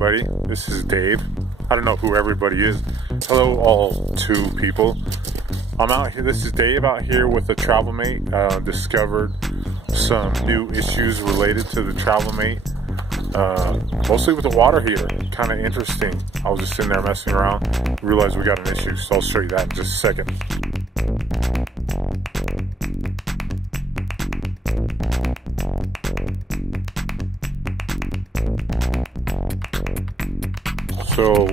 everybody. This is Dave. I don't know who everybody is. Hello, all two people. I'm out here. This is Dave out here with a travel mate. Discovered some new issues related to the travel mate. Mostly with the water heater. Kind of interesting. I was just sitting there messing around. Realized we got an issue, so I'll show you that in just a second. So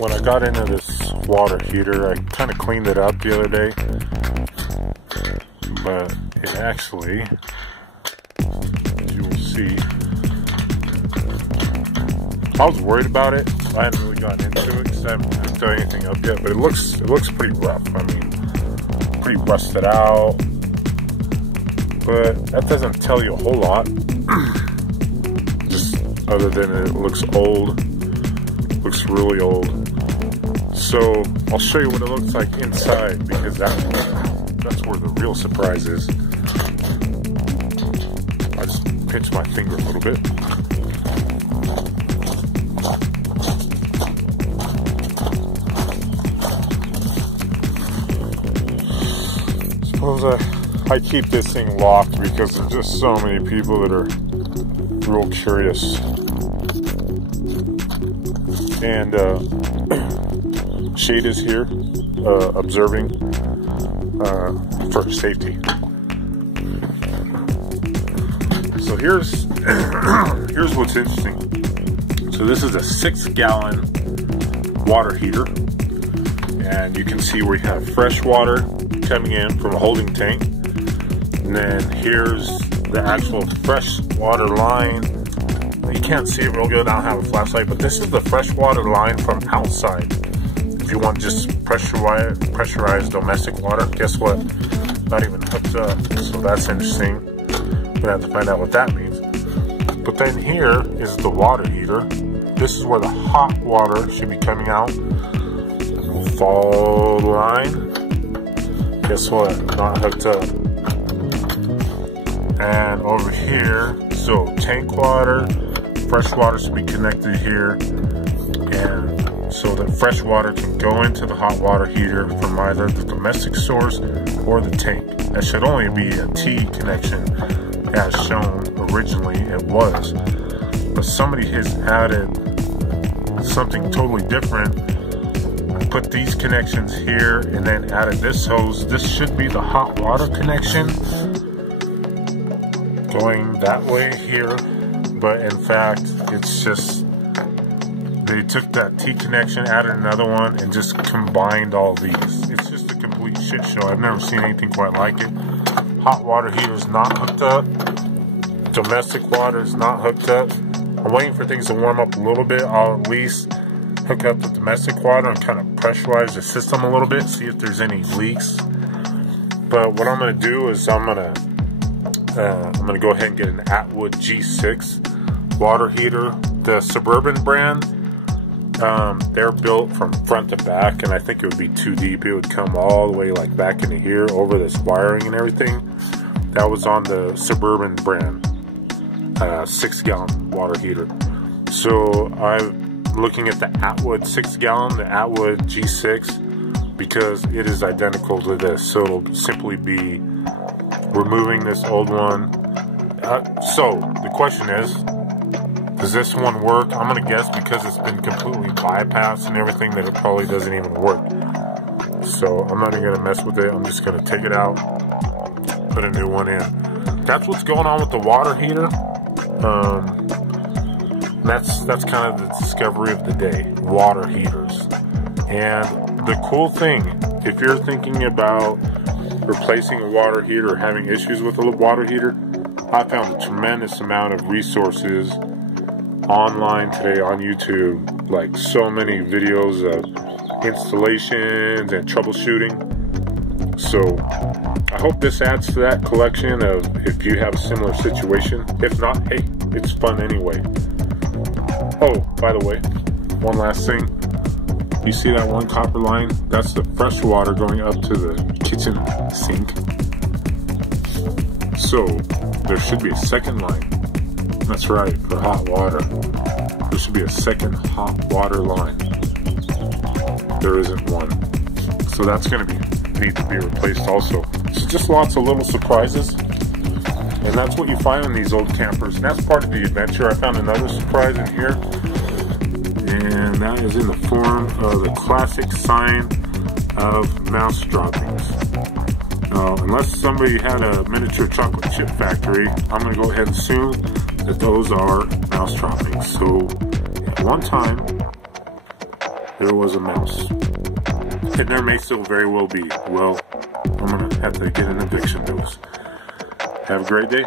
when I got into this water heater, I kind of cleaned it up the other day, but it actually, as you will see, I was worried about it. I hadn't really gotten into it because I haven't done anything up yet, but it looks pretty rough. I mean, pretty rusted out, but that doesn't tell you a whole lot, just other than it looks old. Looks really old. So I'll show you what it looks like inside, because that's where the real surprise is. I just pinched my finger a little bit. Suppose I keep this thing locked because there's just so many people that are real curious. And Shade is here observing for safety. So here's what's interesting. So this is a 6-gallon water heater, and you can see we have fresh water coming in from a holding tank, and then here's the actual fresh water line. You can't see it real good, I don't have a flashlight, but this is the freshwater line from outside. If you want just pressurized domestic water, guess what? Not even hooked up, so that's interesting. We're gonna have to find out what that means. But then here is the water heater. This is where the hot water should be coming out. Follow the line. Guess what? Not hooked up. And over here, so tank water, fresh water should be connected here, and so that fresh water can go into the hot water heater from either the domestic source or the tank. That should only be a T connection as shown originally it was, but somebody has added something totally different, put these connections here and then added this hose. This should be the hot water connection going that way here. But in fact, it's just, they took that T connection, added another one, and just combined all these. It's just a complete shit show. I've never seen anything quite like it. Hot water heater is not hooked up. Domestic water is not hooked up. I'm waiting for things to warm up a little bit. I'll at least hook up the domestic water and kind of pressurize the system a little bit, see if there's any leaks. But what I'm gonna do is I'm gonna go ahead and get an Atwood G6 water heater. The Suburban brand, they're built from front to back, and I think it would be too deep. It would come all the way like back into here over this wiring and everything. That was on the Suburban brand 6-gallon water heater. So I'm looking at the Atwood 6-gallon, the Atwood G6, because it is identical to this. So it'll simply be removing this old one. So the question is, does this one work? I'm gonna guess, because it's been completely bypassed and everything, that it probably doesn't even work. So I'm not even gonna mess with it. I'm just gonna take it out, put a new one in. That's what's going on with the water heater. That's kind of the discovery of the day, water heaters. And the cool thing, if you're thinking about replacing a water heater or having issues with a water heater, I found a tremendous amount of resources online today on YouTube, like so many videos of installations and troubleshooting. So I hope this adds to that collection of if you have a similar situation. If not, hey, it's fun anyway. Oh, by the way, one last thing. You see that one copper line? That's the fresh water going up to the kitchen sink. So there should be a second line. That's right, for hot water. There should be a second hot water line. There isn't one. So that's going to need to be replaced also. So just lots of little surprises. And that's what you find in these old campers. And that's part of the adventure. I found another surprise in here. And that is in the form of the classic sign of mouse droppings. Now, unless somebody had a miniature chocolate chip factory, I'm going to go ahead and assume that those are mouse droppings. So, at one time, there was a mouse. And there may still very well be. Well, I'm going to have to get an eviction notice. Have a great day.